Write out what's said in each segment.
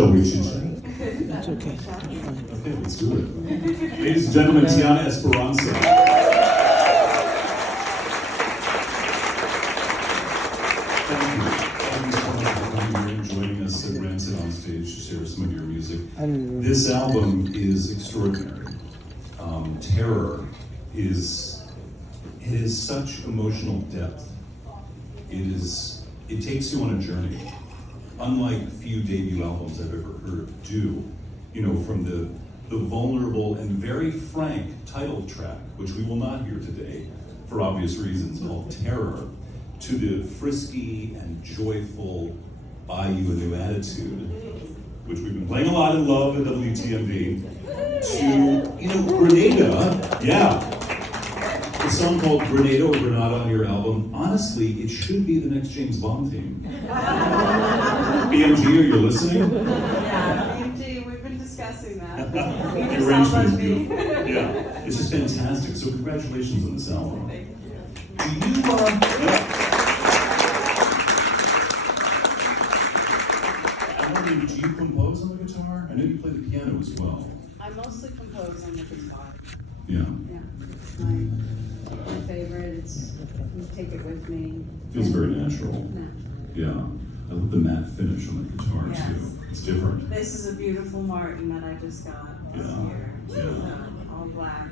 Shall we chit-chat? That's okay. Okay, let's do it. Ladies and gentlemen, Tianna Esperanza. Thank you. Thank you so much for coming here and joining us at Rancid on stage to share some of your music. This album is extraordinary. Terror it is such emotional depth. It takes you on a journey, unlike few debut albums I've ever heard do. You know, from the vulnerable and very frank title track, which we will not hear today for obvious reasons, called Terror, to the frisky and joyful Buy You a New Attitude, which we've been playing a lot in Love at WTMD, to, Grenada, yeah. A song called Grenada or Grenada on your album. Honestly, it should be the next James Bond theme. BMG, are you listening? Yeah, BMG, we've been discussing that. The arrangement is beautiful. Yeah, it's just fantastic. So congratulations on this album. Thank you. Do you compose on the guitar? I know you play the piano as well. I mostly compose on the guitar. Yeah. Yeah, it's my favorite. I take it with me. Feels very natural. Natural. Yeah. I love the matte finish on the guitar Yes. too. It's different. This is a beautiful Martin that I just got this year. Yeah. All black.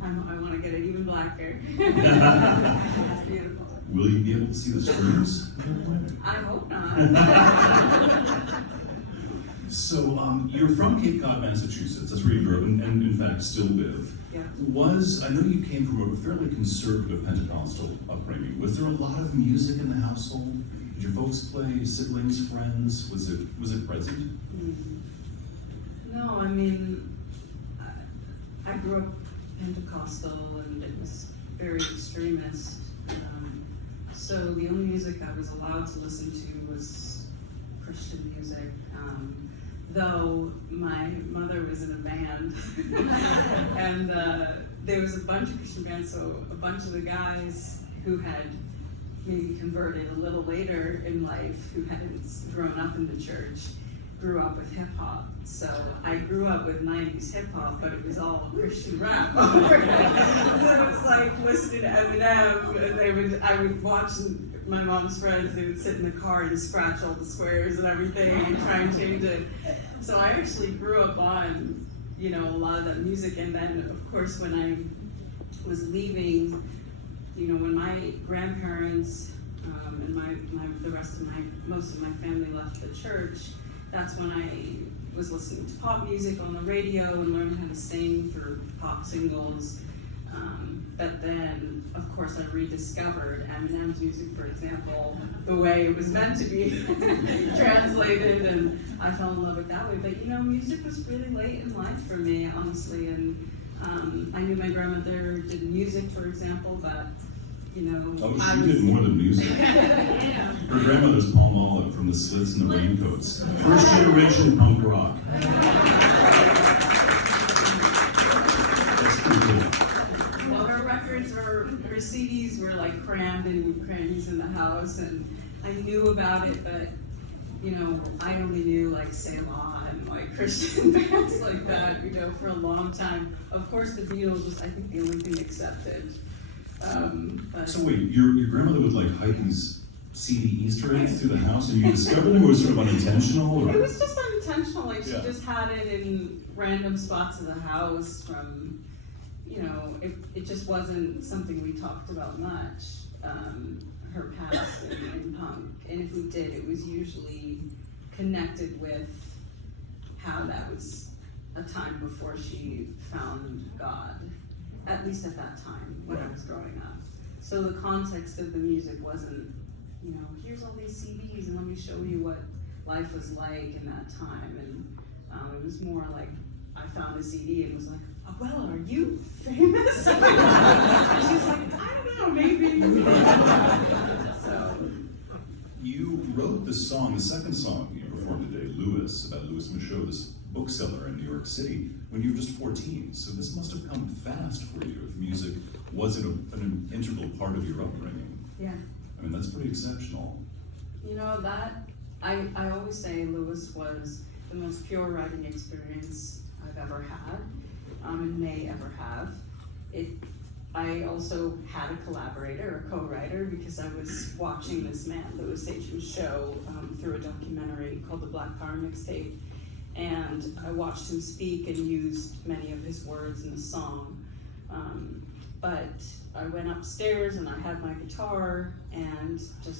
I want to get it even blacker. It's beautiful. Will you be able to see the strings? I hope not. So, you're from Cape Cod, Massachusetts. That's where you grew up, and in fact still live. Yeah. I know you came from a fairly conservative Pentecostal upbringing. Was there a lot of music in the household? Did your folks play? Siblings, friends? Was it present? No, I mean, I grew up Pentecostal, and it was very extremist. So the only music I was allowed to listen to was Christian music. Though my mother was in a band, and there was a bunch of Christian bands, so a bunch of the guys who had maybe converted a little later in life, who hadn't grown up in the church, grew up with hip hop. So I grew up with 90s hip hop, but it was all Christian rap. So it was like listening to Eminem, and I would watch my mom's friends, they would sit in the car and scratch all the squares and everything and try and change it. So I actually grew up on, a lot of that music. And then, of course, when I was leaving, when my grandparents and most of my family left the church, that's when I was listening to pop music on the radio and learning how to sing for pop singles. But then, of course, I rediscovered Eminem's music, for example, the way it was meant to be translated, and I fell in love with that way. But music was really late in life for me, honestly, and I knew my grandmother did music, for example, but She did more than music. Yeah. Her grandmother's Palm Olive from the Slits and the Raincoats. First generation punk rock. That's pretty cool. Well, her CDs were like crammed in crannies in the house, and I knew about it, but I only knew like Selah and like Christian bands like that, for a long time. Of course, the Beatles was, I think, the only thing accepted. So wait, your grandmother would like hide these CD Easter eggs through the house, and you discovered them, or was it sort of unintentional? Or? It was just unintentional. Like she just had it in random spots of the house. From it just wasn't something we talked about much. Her past in punk, and if we did, it was usually connected with how that was a time before she found God. At least at that time when I was growing up. So the context of the music wasn't, here's all these CDs and let me show you what life was like in that time. And it was more like I found a CD and was like, oh, well, are you famous? And she was like, I don't know, maybe. So You wrote the second song you performed today, Louis, about Louis Michaud, this bookseller in New York City, when you were just 14. So this must have come fast for you if music wasn't an integral part of your upbringing. yeah. I mean, that's pretty exceptional. That I always say Louis was the most pure writing experience I've ever had, and may ever have. I also had a collaborator, a co-writer, because I was watching this man, Louis H.'s show, through a documentary called The Black Power Mixtape, and I watched him speak and used many of his words in the song. But I went upstairs and I had my guitar, and I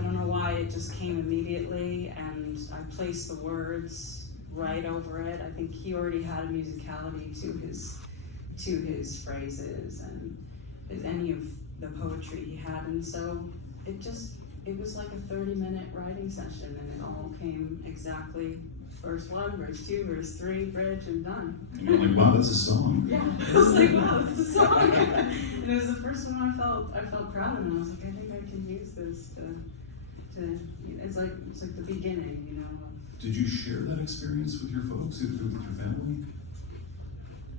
don't know why, it just came immediately, and I placed the words right over it. I think he already had a musicality to his phrases and any of the poetry he had, and so it was like a 30-minute writing session, and it all came exactly verse 1, verse 2, verse 3, bridge, and done. And you're like, wow, that's a song. Yeah, I was like, wow, that's a song. And it was the first one I felt proud of, and I was like, I think I can use this to it's like the beginning, you know. Did you share that experience with your folks, with your family?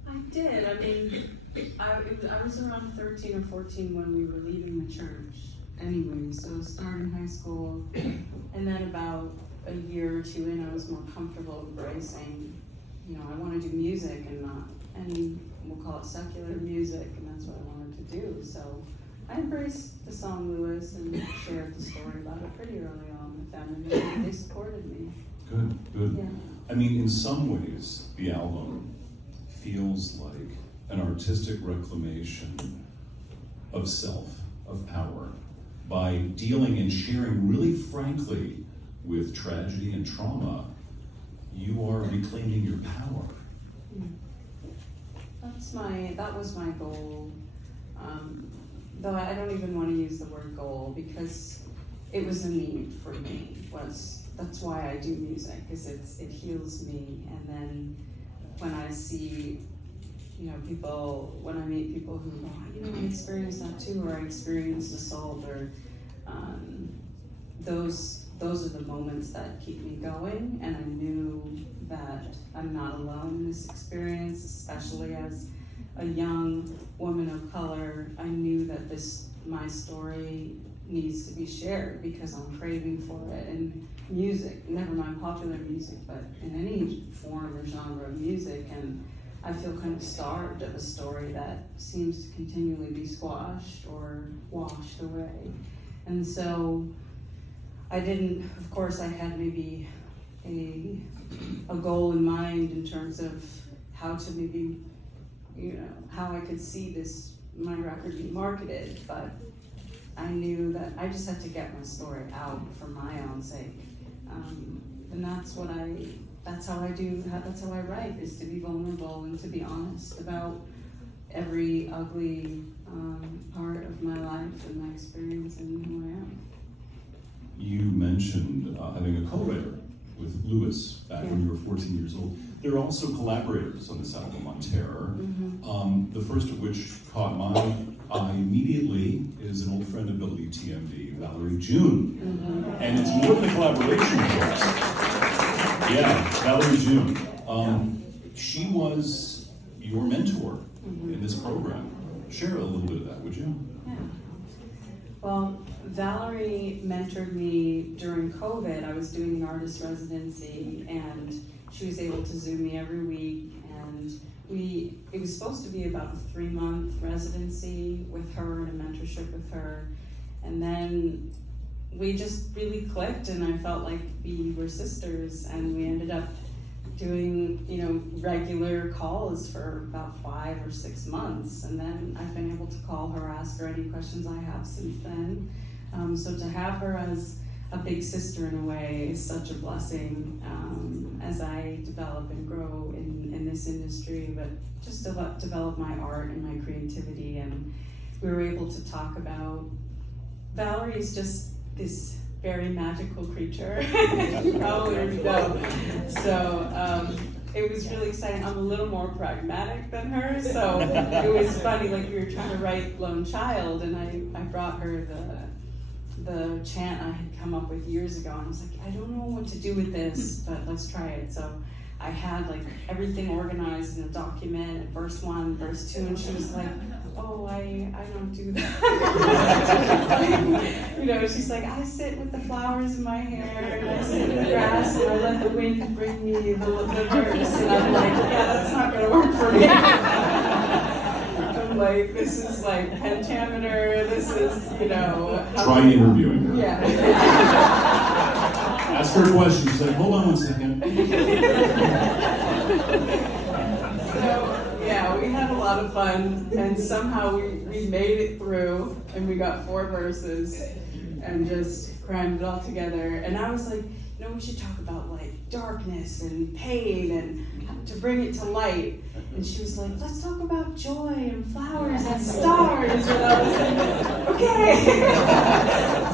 I did. I mean, I was around 13 or 14 when we were leaving the church anyway, so starting high school, and then about a year or two in, I was more comfortable embracing, you know, I want to do music and not any, we'll call it secular music, and that's what I wanted to do. So I embraced the song Louis and shared the story about it pretty early on with them, and they supported me. Good. Yeah. I mean, in some ways, the album feels like an artistic reclamation of self, of power, by dealing and sharing really frankly with tragedy and trauma. You are reclaiming your power. That was my goal. Though I don't even want to use the word goal, because it was a need for me. That's why I do music, because it heals me. And then when I see, you know, when I meet people who go, you know, I experienced that too, or I experienced assault, or those are the moments that keep me going. And I knew that I'm not alone in this experience, especially as a young woman of color. I knew that my story needs to be shared, because I'm craving for it. And music, never mind popular music, but in any form or genre of music, and I feel kind of starved of a story that seems to continually be squashed or washed away. And so of course I had maybe a goal in mind in terms of how to maybe, you know, how I could see my record be marketed, but I knew that I just had to get my story out for my own sake. And that's how I write, is to be vulnerable and to be honest about every ugly part of my life and my experience and who I am. You mentioned having a co-writer with Louis back when you were 14 years old. There are also collaborators on this album, on Terror. The first of which caught my eye immediately is an old friend of WTMD, Valerie June. And it's more than a collaboration, of course. Yeah, Valerie June. She was your mentor in this program. Share a little bit of that, would you? Yeah. Well, Valerie mentored me during COVID. I was doing an artist residency, and she was able to Zoom me every week, and it was supposed to be about a 3-month residency with her and a mentorship with her, and then we just really clicked, and I felt like we were sisters, and we ended up doing, you know, regular calls for about 5 or 6 months, and then I've been able to call her, ask her any questions I have since then. So to have her as a big sister in a way is such a blessing as I develop and grow in this industry, but just develop my art and my creativity. And we were able to talk about, Valerie is just this very magical creature. You probably already know. So it was really exciting. I'm a little more pragmatic than her, so it was funny, like we were trying to write Lone Child, and I brought her the chant I had come up with years ago, and I was like, I don't know what to do with this, but let's try it. So I had like everything organized in a document, verse 1, verse 2, and she was like, oh, I don't do that. You know, she's like, I sit with the flowers in my hair, and I sit in the grass, and I let the wind bring me the verse. And I'm like, yeah, that's not going to work for me. I'm like, this is like pentameter, this is, you know. Try interviewing her. Yeah. Ask her a question. She's like, hold on 1 second. So, yeah, we had a lot of fun, and somehow we made it through, and we got 4 verses, and just crammed it all together. And I was like, you know, we should talk about like darkness and pain and to bring it to light. And she was like, let's talk about joy and flowers and stars. And I was like, okay.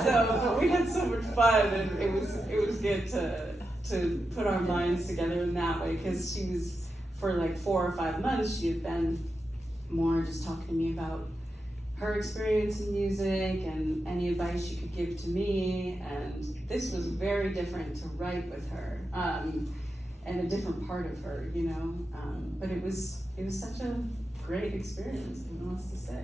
But we had so much fun, and it was good to put our minds together in that way, because she was, for like 4 or 5 months, she had been more just talking to me about her experience in music and any advice she could give to me. And this was very different to write with her, and a different part of her, you know. But it was such a great experience. What else to say?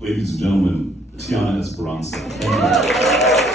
Ladies and gentlemen, Tianna Esperanza. Thank you.